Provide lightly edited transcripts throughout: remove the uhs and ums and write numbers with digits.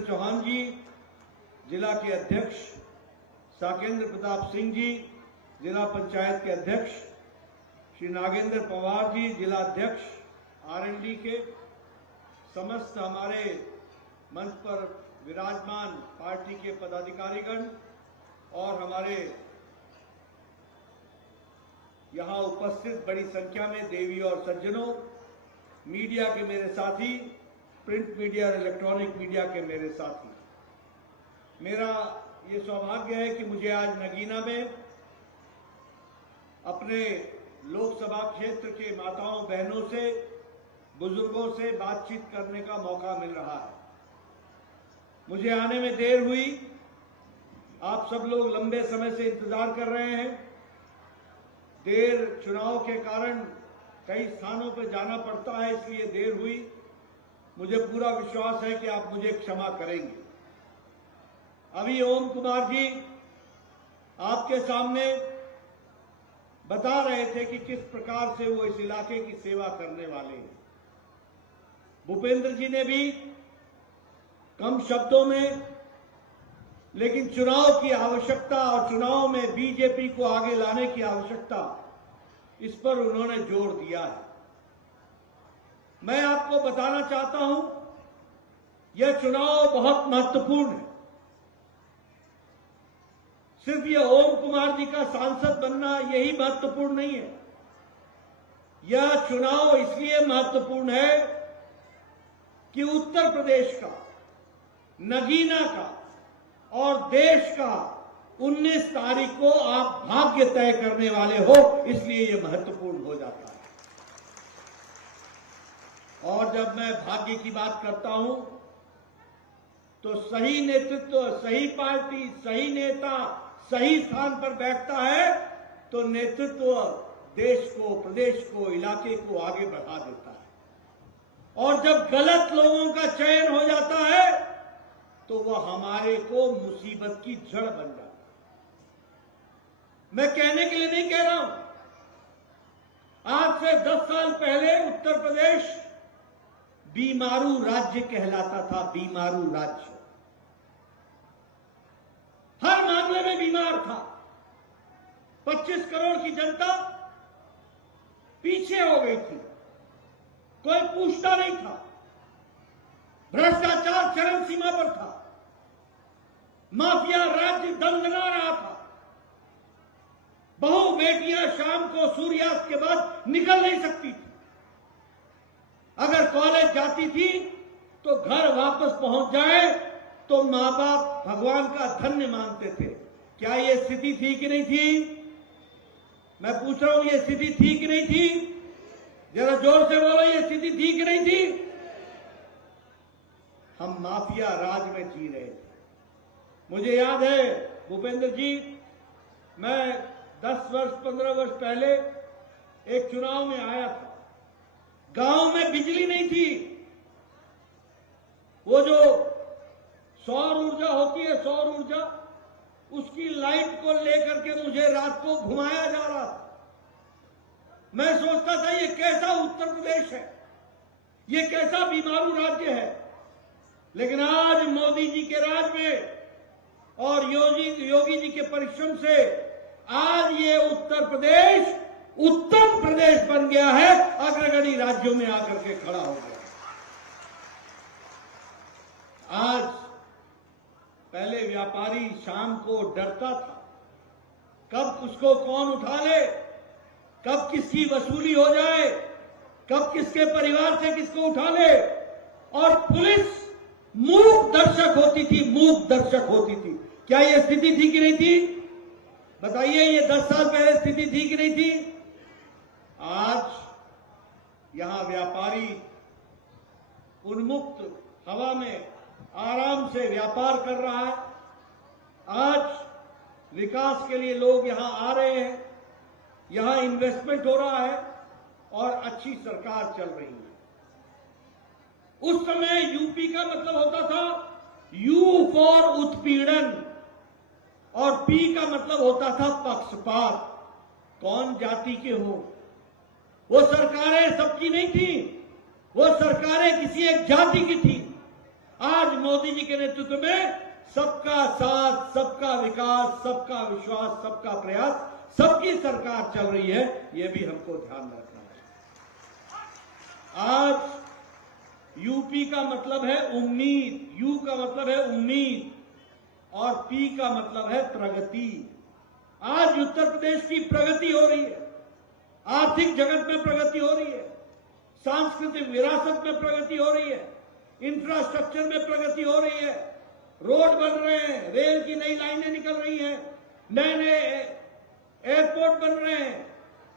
भूपेंद्र चौहान जी, जिला के अध्यक्ष, साकेंद्र प्रताप सिंह जी, जिला पंचायत के अध्यक्ष, श्री नागेंद्र पवार जी, जिला अध्यक्ष आरएलडी के, समस्त हमारे मंच पर विराजमान पार्टी के पदाधिकारीगण और हमारे यहां उपस्थित बड़ी संख्या में देवी और सज्जनों, मीडिया के मेरे साथी, प्रिंट मीडिया और इलेक्ट्रॉनिक मीडिया के मेरे साथी, मेरा ये सौभाग्य है कि मुझे आज नगीना में अपने लोकसभा क्षेत्र के माताओं बहनों से, बुजुर्गों से बातचीत करने का मौका मिल रहा है। मुझे आने में देर हुई, आप सब लोग लंबे समय से इंतजार कर रहे हैं। देर चुनाव के कारण कई स्थानों पर जाना पड़ता है, इसलिए देर हुई। मुझे पूरा विश्वास है कि आप मुझे क्षमा करेंगे। अभी ओम कुमार जी आपके सामने बता रहे थे कि किस प्रकार से वो इस इलाके की सेवा करने वाले हैं। भूपेंद्र जी ने भी कम शब्दों में, लेकिन चुनाव की आवश्यकता और चुनाव में बीजेपी को आगे लाने की आवश्यकता, इस पर उन्होंने जोर दिया है। मैं आपको बताना चाहता हूं, यह चुनाव बहुत महत्वपूर्ण है। सिर्फ ये ओम कुमार जी का सांसद बनना यही महत्वपूर्ण नहीं है। यह चुनाव इसलिए महत्वपूर्ण है कि उत्तर प्रदेश का, नगीना का और देश का 19 तारीख को आप भाग्य तय करने वाले हो, इसलिए यह महत्वपूर्ण हो जाता है। और जब मैं भाग्य की बात करता हूं, तो सही नेतृत्व, सही पार्टी, सही नेता सही स्थान पर बैठता है तो नेतृत्व देश को, प्रदेश को, इलाके को आगे बढ़ा देता है। और जब गलत लोगों का चयन हो जाता है तो वह हमारे को मुसीबत की जड़ बन जाता है। मैं कहने के लिए नहीं कह रहा हूं, आज से 10 साल पहले उत्तर प्रदेश बीमारू राज्य कहलाता था। बीमारू राज्य, हर मामले में बीमार था। 25 करोड़ की जनता पीछे हो गई थी, कोई पूछता नहीं था। भ्रष्टाचार चरम सीमा पर था, माफिया राज्य दंगना रहा था। बहु बेटियां शाम को सूर्यास्त के बाद निकल नहीं सकती थी। अगर कॉलेज जाती थी तो घर वापस पहुंच जाए तो मां बाप भगवान का धन्य मानते थे। क्या ये स्थिति थी कि नहीं थी? मैं पूछ रहा हूं, ये स्थिति थी कि नहीं थी? जरा जोर से बोलो, ये स्थिति थी कि नहीं थी? हम माफिया राज में जी रहे थे। मुझे याद है भूपेंद्र जी, मैं 10 वर्ष 15 वर्ष पहले एक चुनाव में आया था। गांव में बिजली नहीं थी। वो जो सौर ऊर्जा होती है, सौर ऊर्जा, उसकी लाइट को लेकर के मुझे रात को घुमाया जा रहा था। मैं सोचता था ये कैसा उत्तर प्रदेश है, ये कैसा बीमारू राज्य है। लेकिन आज मोदी जी के राज में और योगी जी के परिश्रम से आज ये उत्तर प्रदेश उत्तम प्रदेश बन गया है, अग्रगणी राज्यों में आकर के खड़ा हो गया। आज पहले व्यापारी शाम को डरता था, कब उसको कौन उठा ले, कब किसकी वसूली हो जाए, कब किसके परिवार से किसको उठा ले। और पुलिस मूक दर्शक होती थी, मूक दर्शक होती थी। क्या यह स्थिति थी कि नहीं थी? बताइए, ये 10 साल पहले स्थिति थी कि नहीं थी? आज यहां व्यापारी उन्मुक्त हवा में आराम से व्यापार कर रहा है। आज विकास के लिए लोग यहां आ रहे हैं, यहां इन्वेस्टमेंट हो रहा है और अच्छी सरकार चल रही है। उस समय यूपी का मतलब होता था यू फॉर उत्पीड़न और पी का मतलब होता था पक्षपात। कौन जाति के हो, वो सरकारें सबकी नहीं थी, वो सरकारें किसी एक जाति की थी। आज मोदी जी के नेतृत्व में सबका साथ, सबका विकास, सबका विश्वास, सबका प्रयास, सबकी सरकार चल रही है। यह भी हमको ध्यान रखना है। आज यूपी का मतलब है उम्मीद, यू का मतलब है उम्मीद और पी का मतलब है प्रगति। आज उत्तर प्रदेश की प्रगति हो रही है, आर्थिक जगत में प्रगति हो रही है, सांस्कृतिक विरासत में प्रगति हो रही है, इंफ्रास्ट्रक्चर में प्रगति हो रही है, रोड बन रहे हैं, रेल की नई लाइनें निकल रही हैं, नए नए एयरपोर्ट बन रहे हैं,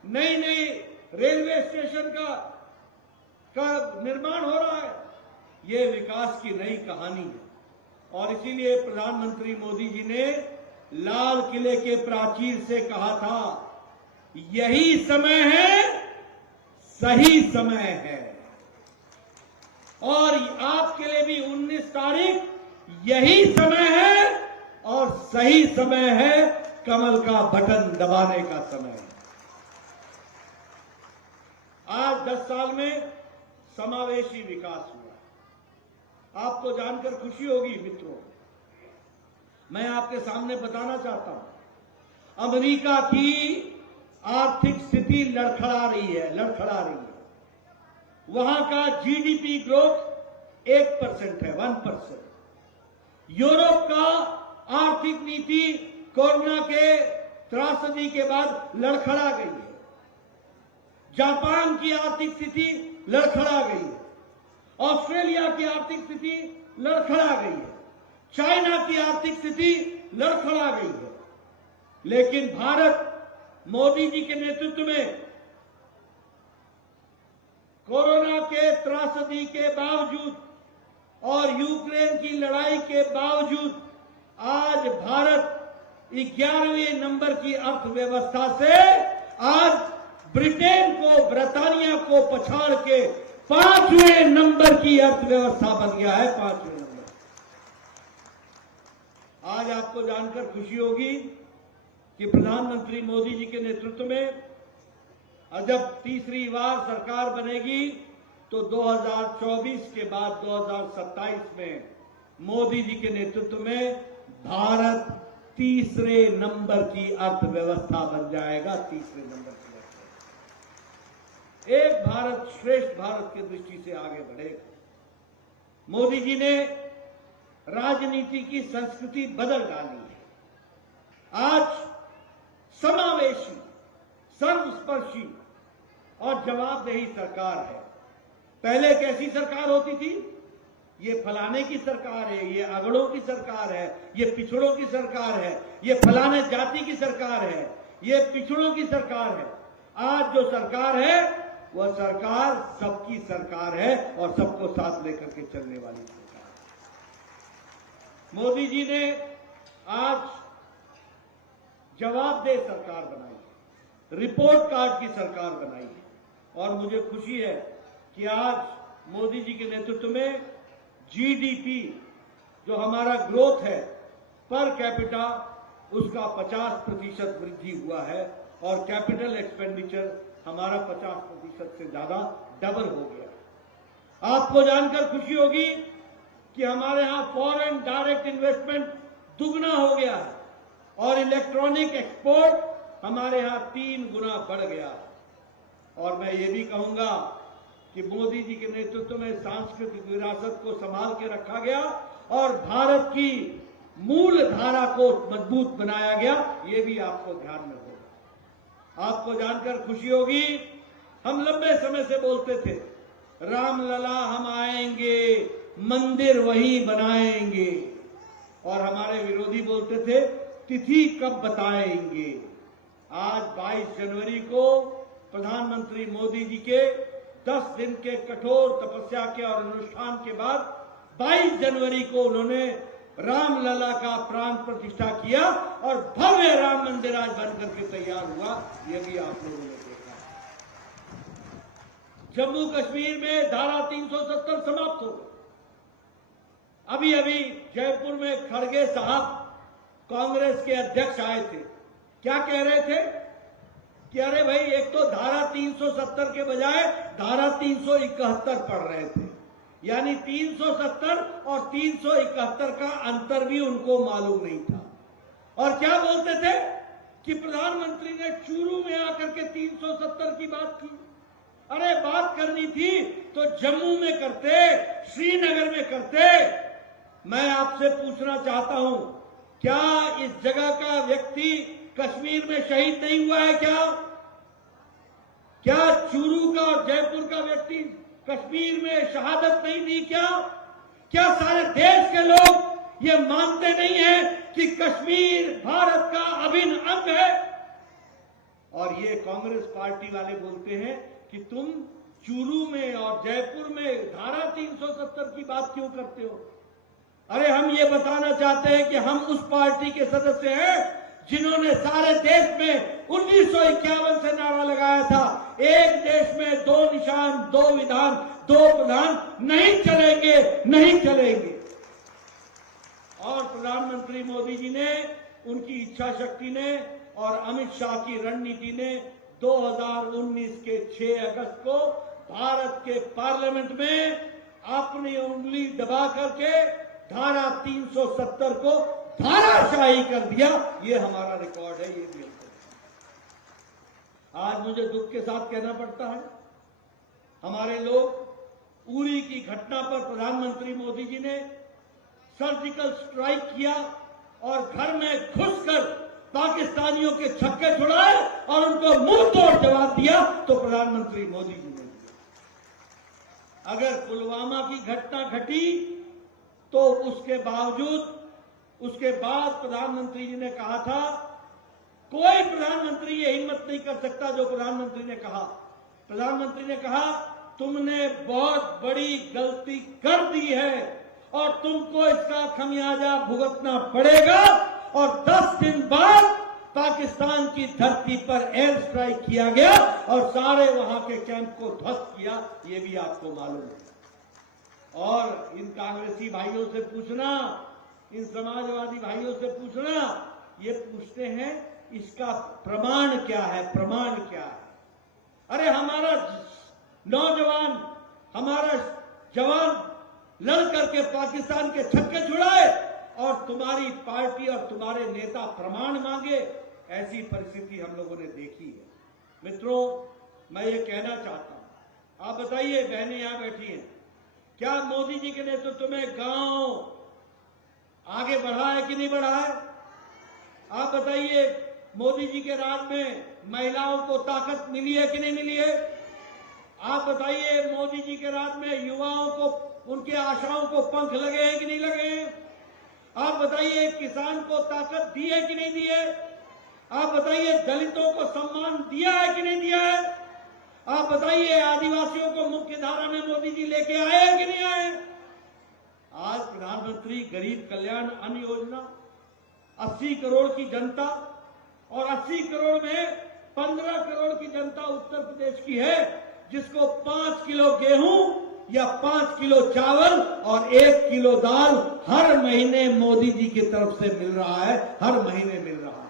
नई नई रेलवे स्टेशन का निर्माण हो रहा है। ये विकास की नई कहानी है और इसीलिए प्रधानमंत्री मोदी जी ने लाल किले के प्राचीर से कहा था, यही समय है, सही समय है। और आपके लिए भी 19 तारीख यही समय है और सही समय है, कमल का बटन दबाने का समय है। आज 10 साल में समावेशी विकास हुआ। आपको जानकर खुशी होगी मित्रों, मैं आपके सामने बताना चाहता हूं, अमेरिका की आर्थिक स्थिति लड़खड़ा रही है। वहां का जीडीपी ग्रोथ 1% है, 1%। यूरोप का आर्थिक नीति कोरोना के त्रासदी के बाद लड़खड़ा गई है। जापान की आर्थिक स्थिति लड़खड़ा गई है। ऑस्ट्रेलिया की आर्थिक स्थिति लड़खड़ा गई है। चाइना की आर्थिक स्थिति लड़खड़ा गई है। लेकिन भारत मोदी जी के नेतृत्व में कोरोना के त्रासदी के बावजूद और यूक्रेन की लड़ाई के बावजूद आज भारत 11वें नंबर की अर्थव्यवस्था से आज ब्रिटेन को, ब्रिटानिया को पछाड़ के 5वें नंबर की अर्थव्यवस्था बन गया है। 5वें नंबर। आज आपको जानकर खुशी होगी कि प्रधानमंत्री मोदी जी के नेतृत्व में जब तीसरी बार सरकार बनेगी तो 2024 के बाद 2027 में मोदी जी के नेतृत्व में भारत तीसरे नंबर की अर्थव्यवस्था बन जाएगा। तीसरे नंबर की अर्थव्यवस्था, एक भारत श्रेष्ठ भारत की दृष्टि से आगे बढ़ेगा। मोदी जी ने राजनीति की संस्कृति बदल डाली है। आज समावेशी, सर्वस्पर्शी और जवाबदेही सरकार है। पहले कैसी सरकार होती थी? ये फलाने की सरकार है, ये अगड़ों की सरकार है, ये पिछड़ों की सरकार है, ये फलाने जाति की सरकार है, ये पिछड़ों की सरकार है। आज जो सरकार है वह सरकार सबकी सरकार है और सबको साथ लेकर के चलने वाली सरकार है। मोदी जी ने आज जवाबदेह सरकार बनाई, रिपोर्ट कार्ड की सरकार बनाई है और मुझे खुशी है कि आज मोदी जी के नेतृत्व में जीडीपी जो हमारा ग्रोथ है पर कैपिटा, उसका 50% वृद्धि हुआ है और कैपिटल एक्सपेंडिचर हमारा 50% से ज्यादा डबल हो गया। आपको जानकर खुशी होगी कि हमारे यहां फॉरेन डायरेक्ट इन्वेस्टमेंट दुगना हो गया है और इलेक्ट्रॉनिक एक्सपोर्ट हमारे यहां 3 गुना बढ़ गया। और मैं ये भी कहूंगा कि मोदी जी के नेतृत्व में सांस्कृतिक विरासत को संभाल के रखा गया और भारत की मूल धारा को मजबूत बनाया गया। ये भी आपको ध्यान में होगा। आपको जानकर खुशी होगी, हम लंबे समय से बोलते थे रामलला हम आएंगे, मंदिर वही बनाएंगे, और हमारे विरोधी बोलते थे तिथि कब बताएंगे। आज 22 जनवरी को प्रधानमंत्री मोदी जी के 10 दिन के कठोर तपस्या के और अनुष्ठान के बाद 22 जनवरी को उन्होंने रामलला का प्राण प्रतिष्ठा किया और भव्य राम मंदिर आज बनकर के तैयार हुआ। यह भी आप लोगों ने देखा। जम्मू कश्मीर में धारा 370 समाप्त हो गई। अभी अभी जयपुर में खड़गे साहब कांग्रेस के अध्यक्ष आए थे, क्या कह रहे थे कि अरे भाई एक तो धारा 370 के बजाय धारा 371 पढ़ रहे थे, यानी 370 और 371 का अंतर भी उनको मालूम नहीं था। और क्या बोलते थे कि प्रधानमंत्री ने चूरू में आकर के 370 की बात की। अरे बात करनी थी तो जम्मू में करते, श्रीनगर में करते। मैं आपसे पूछना चाहता हूं, क्या इस जगह का व्यक्ति कश्मीर में शहीद नहीं हुआ है? क्या चूरू का और जयपुर का व्यक्ति कश्मीर में शहादत नहीं दी? क्या सारे देश के लोग ये मानते नहीं हैं कि कश्मीर भारत का अभिन्न अंग है? और ये कांग्रेस पार्टी वाले बोलते हैं कि तुम चूरू में और जयपुर में धारा 370 की बात क्यों करते हो? अरे हम ये बताना चाहते हैं कि हम उस पार्टी के सदस्य हैं जिन्होंने सारे देश में 1951 से नारा लगाया था, एक देश में दो निशान, दो विधान, दो प्रधान नहीं चलेंगे, नहीं चलेंगे। और प्रधानमंत्री मोदी जी ने, उनकी इच्छा शक्ति ने और अमित शाह की रणनीति ने 2019 के 6 अगस्त को भारत के पार्लियामेंट में अपनी उंगली दबा करके धारा 370 को धाराशाही कर दिया। ये हमारा रिकॉर्ड है, ये भी आज मुझे दुख के साथ कहना पड़ता है, हमारे लोग उरी की घटना पर प्रधानमंत्री मोदी जी ने सर्जिकल स्ट्राइक किया और घर में घुसकर पाकिस्तानियों के छक्के छुड़ाए और उनको मुंह तोड़ जवाब दिया, तो प्रधानमंत्री मोदी जी ने दिया। अगर पुलवामा की घटना घटी तो उसके बाद प्रधानमंत्री जी ने कहा था, कोई प्रधानमंत्री ये हिम्मत नहीं कर सकता जो प्रधानमंत्री ने कहा। प्रधानमंत्री ने कहा, तुमने बहुत बड़ी गलती कर दी है और तुमको इसका खमियाजा भुगतना पड़ेगा। और 10 दिन बाद पाकिस्तान की धरती पर एयर स्ट्राइक किया गया और सारे वहां के कैंप को ध्वस्त किया, ये भी आपको मालूम है। और इन कांग्रेसी भाइयों से पूछना, इन समाजवादी भाइयों से पूछना, ये पूछते हैं इसका प्रमाण क्या है, प्रमाण क्या है? अरे हमारा नौजवान, हमारा जवान लड़ करके पाकिस्तान के छक्के छुड़ाए और तुम्हारी पार्टी और तुम्हारे नेता प्रमाण मांगे, ऐसी परिस्थिति हम लोगों ने देखी है। मित्रों, मैं ये कहना चाहता हूं, आप बताइए, बहनें यहां बैठी हैं, क्या मोदी जी के नेतृत्व में गांव आगे बढ़ा है कि नहीं बढ़ा है? आप बताइए, मोदी जी के राज में महिलाओं को ताकत मिली है कि नहीं मिली है? आप बताइए, मोदी जी के राज में युवाओं को, उनके आशाओं को पंख लगे हैं कि नहीं लगे हैं? आप बताइए, किसान को ताकत दी है कि नहीं दी है? आप बताइए, दलितों को सम्मान दिया है कि नहीं दिया है? आप बताइए, आदिवासियों को मुख्य धारा में मोदी जी लेके आए हैं कि नहीं आए? आज प्रधानमंत्री गरीब कल्याण अन्न योजना 80 करोड़ की जनता, और 80 करोड़ में 15 करोड़ की जनता उत्तर प्रदेश की है, जिसको 5 किलो गेहूं या 5 किलो चावल और 1 किलो दाल हर महीने मोदी जी की तरफ से मिल रहा है, हर महीने मिल रहा है।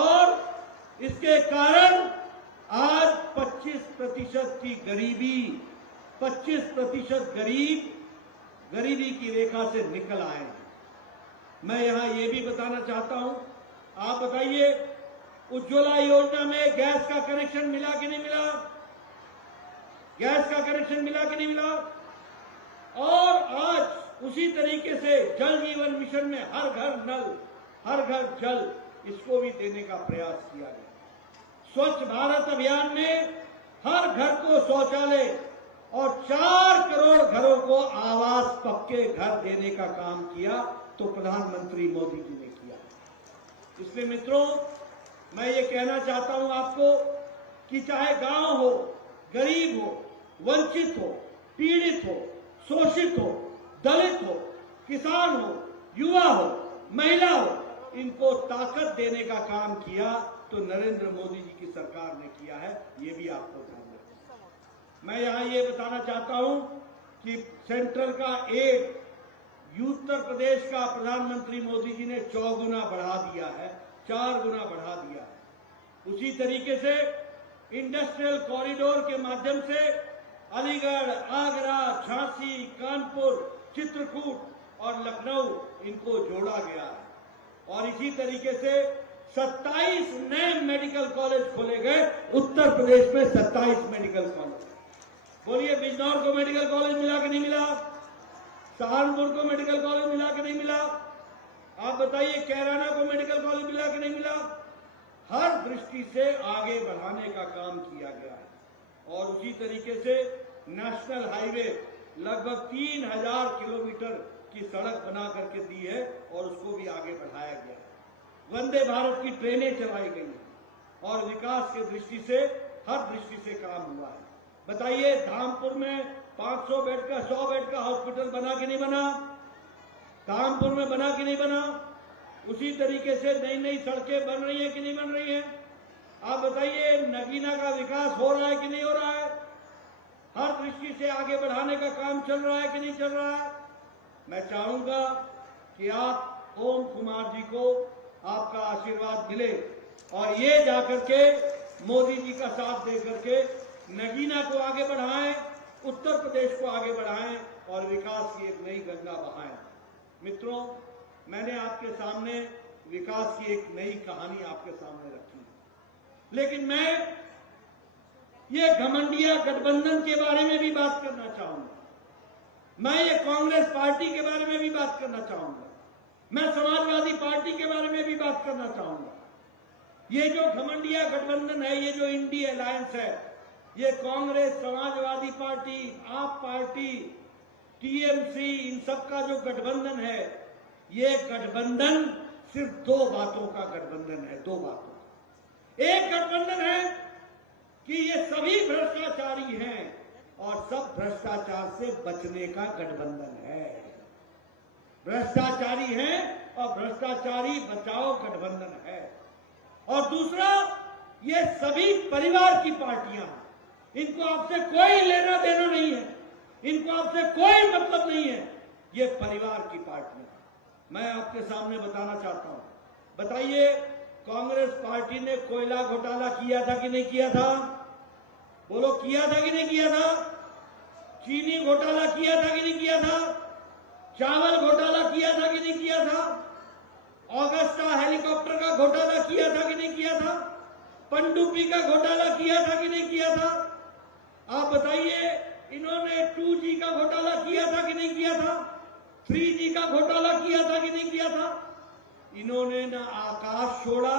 और इसके कारण आज 25% की गरीबी, 25% गरीबी की रेखा से निकल आए हैं। मैं यहां ये भी बताना चाहता हूं, आप बताइए, उज्ज्वला योजना में गैस का कनेक्शन मिला कि नहीं मिला? गैस का कनेक्शन मिला कि नहीं मिला? और आज उसी तरीके से जल जीवन मिशन में हर घर नल, हर घर जल, इसको भी देने का प्रयास किया गया। स्वच्छ भारत अभियान में हर घर को शौचालय और 4 करोड़ घरों को आवास, पक्के घर देने का काम किया, तो प्रधानमंत्री मोदी जी ने किया। इसलिए मित्रों, मैं ये कहना चाहता हूं आपको कि चाहे गांव हो, गरीब हो, वंचित हो, पीड़ित हो, शोषित हो, दलित हो, किसान हो, युवा हो, महिला हो, इनको ताकत देने का काम किया तो नरेंद्र मोदी जी की सरकार ने किया है, ये भी आपको ध्यान रखना। मैं यहां ये बताना चाहता हूं कि सेंट्रल का एड उत्तर प्रदेश का प्रधानमंत्री मोदी जी ने 4 गुना बढ़ा दिया है, 4 गुना बढ़ा दिया है। उसी तरीके से इंडस्ट्रियल कॉरिडोर के माध्यम से अलीगढ़, आगरा, झांसी, कानपुर, चित्रकूट और लखनऊ इनको जोड़ा गया है। और इसी तरीके से 27 नए मेडिकल कॉलेज खोले गए उत्तर प्रदेश में। 27 मेडिकल कॉलेज। बोलिए, बिजनौर को मेडिकल कॉलेज मिला कि नहीं मिला? सहारनपुर को मेडिकल कॉलेज मिला कि नहीं मिला? आप बताइए, कैराना को मेडिकल कॉलेज मिला कि नहीं मिला? हर दृष्टि से आगे बढ़ाने का काम किया गया है। और उसी तरीके से नेशनल हाईवे लगभग 3000 किलोमीटर की सड़क बना करके दी है और उसको भी आगे बढ़ाया गया है। वंदे भारत की ट्रेनें चलाई गई हैं और विकास की दृष्टि से हर दृष्टि से काम हुआ है। बताइए, धामपुर में 500 बेड का 100 बेड का हॉस्पिटल बना कि नहीं बना? धामपुर में बना कि नहीं बना? उसी तरीके से नई नई सड़कें बन रही है कि नहीं बन रही है? आप बताइए, नगीना का विकास हो रहा है कि नहीं हो रहा है? हर दृष्टि से आगे बढ़ाने का काम चल रहा है कि नहीं चल रहा है? मैं चाहूंगा कि आप ओम कुमार जी को आपका आशीर्वाद मिले और ये जाकर के मोदी जी का साथ दे करके नगीना को आगे बढ़ाएं, उत्तर प्रदेश को आगे बढ़ाएं और विकास की एक नई गंगा बहाएं। मित्रों, मैंने आपके सामने विकास की एक नई कहानी आपके सामने रखी, लेकिन मैं ये घमंडिया गठबंधन के बारे में भी बात करना चाहूंगा। मैं ये कांग्रेस पार्टी के बारे में भी बात करना चाहूंगा। मैं समाजवादी पार्टी के बारे में भी बात करना चाहूंगा। ये जो घमंडिया गठबंधन है, ये जो इंडी अलायंस है, ये कांग्रेस, समाजवादी पार्टी, आप पार्टी, टीएमसी, इन सब का जो गठबंधन है, ये गठबंधन सिर्फ दो बातों का गठबंधन है। दो बातों। एक गठबंधन है कि ये सभी भ्रष्टाचारी हैं और सब भ्रष्टाचार से बचने का गठबंधन है। भ्रष्टाचारी हैं और भ्रष्टाचारी बचाओ गठबंधन है। और दूसरा, ये सभी परिवार की पार्टियां हैं। इनको आपसे कोई लेना देना नहीं है, इनको आपसे कोई मतलब नहीं है। ये परिवार की पार्टियां। मैं आपके सामने बताना चाहता हूं। बताइए, कांग्रेस पार्टी ने कोयला घोटाला किया था कि नहीं किया था? बोलो, किया था कि नहीं किया था? चीनी घोटाला किया था कि नहीं किया था? चावल घोटाला किया था कि नहीं किया था? ऑगस्टा हेलीकॉप्टर का घोटाला किया था कि नहीं किया था? पनडुब्बी का घोटाला किया था कि नहीं किया था? आप बताइए, इन्होंने 2G का घोटाला किया था कि नहीं किया था? 3G का घोटाला किया था कि नहीं किया था? इन्होंने न आकाश छोड़ा,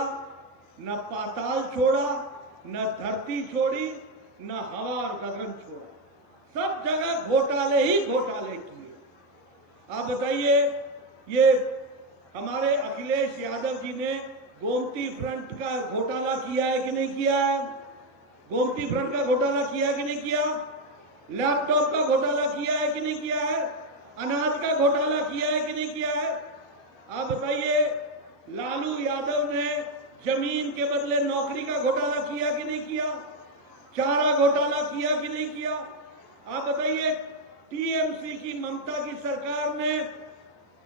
न पाताल छोड़ा, न धरती छोड़ी, न हवा और गगन छोड़ा। सब जगह घोटाले ही घोटाले किए। आप बताइए, ये हमारे अखिलेश यादव जी ने गोमती फ्रंट का घोटाला किया है कि नहीं किया है? गोमती फ्रंट का घोटाला किया है कि नहीं किया? लैपटॉप का घोटाला किया है कि नहीं किया है? अनाज का घोटाला किया है कि नहीं किया है? आप बताइए, लालू यादव ने जमीन के बदले नौकरी का घोटाला किया कि नहीं किया? चारा घोटाला किया कि नहीं किया? आप बताइए, टीएमसी की ममता की सरकार ने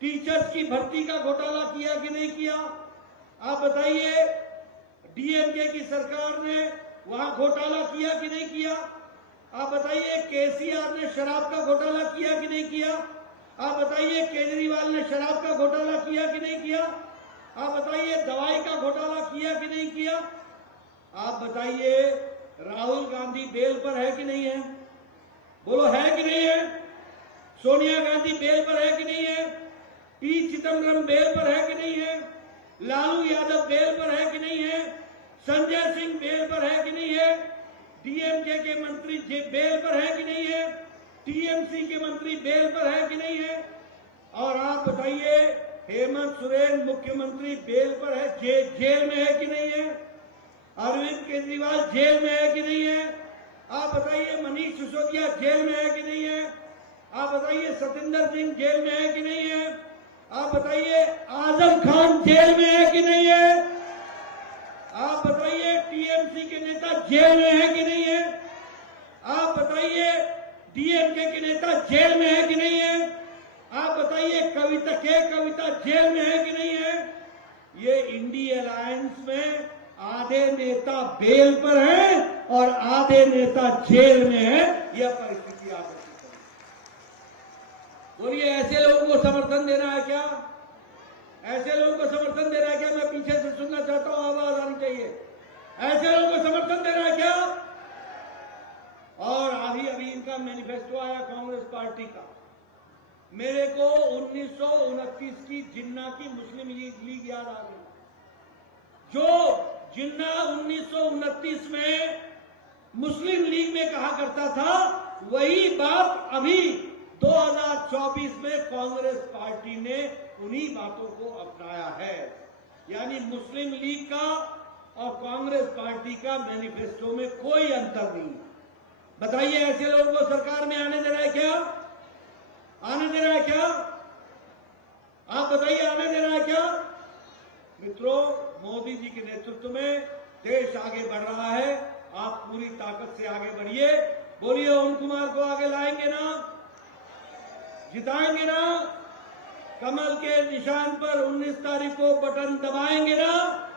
टीचर्स की भर्ती का घोटाला किया कि नहीं किया? आप बताइए, डीएमके की सरकार ने वहां घोटाला किया कि नहीं किया? आप बताइए, केसीआर ने शराब का घोटाला किया कि नहीं किया? आप बताइए, केजरीवाल ने शराब का घोटाला किया कि नहीं किया? आप बताइए, दवाई का घोटाला किया कि नहीं किया? आप बताइए, राहुल गांधी बेल पर है कि नहीं है? बोलो, है कि नहीं है? सोनिया गांधी बेल पर है कि नहीं है? पी चिदम्बरम बेल पर है कि नहीं है? लालू यादव बेल पर है कि नहीं है? संजय सिंह बेल पर है कि नहीं है? डीएमके के मंत्री बेल पर है कि नहीं है? टीएमसी के मंत्री बेल पर है कि नहीं है? और आप बताइए, हेमंत सोरेन मुख्यमंत्री बेल पर है, जेल में है कि नहीं है? अरविंद केजरीवाल जेल में है कि नहीं है? आप बताइए, मनीष सिसोदिया जेल में है कि नहीं है? आप बताइए, सतिंदर सिंह जेल में है कि नहीं है? आप बताइए, आजम खान जेल में है कि नहीं है? आप बताइए, टीएमसी के नेता जेल में है कि नहीं है? आप बताइए, डीएमके के नेता जेल में है कि नहीं है? आप बताइए, कविता जेल में है कि नहीं है? ये इंडी अलायंस में आधे नेता बेल पर हैं और आधे नेता जेल में हैं। यह परिस्थिति आ सकती है। बोलिए, ऐसे लोगों को समर्थन देना है क्या? ऐसे लोगों को समर्थन देना है क्या? मैं पीछे से सुनना चाहता हूं, आवाज आनी चाहिए। ऐसे लोगों को समर्थन देना है क्या? और अभी इनका मैनिफेस्टो आया कांग्रेस पार्टी का। मेरे को 1929 की जिन्ना की मुस्लिम लीग याद आ गई। जो जिन्ना 1929 में मुस्लिम लीग में कहा करता था, वही बात अभी 2024 में कांग्रेस पार्टी ने उन्हीं बातों को अपनाया है। यानी मुस्लिम लीग का और कांग्रेस पार्टी का मैनिफेस्टो में कोई अंतर नहीं। बताइए, ऐसे लोगों को सरकार में आने देना है क्या? आने देना है क्या? आप बताइए, आने देना है क्या? मित्रों, मोदी जी के नेतृत्व में देश आगे बढ़ रहा है। आप पूरी ताकत से आगे बढ़िए। बोलिए, ओम कुमार को आगे लाएंगे ना? जिताएंगे ना? कमल के निशान पर 19 तारीख को बटन दबाएंगे ना?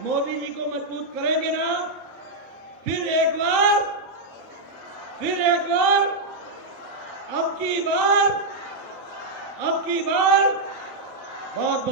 मोदी जी को मजबूत करेंगे ना? फिर एक बार, अब की बार बहुत बहुत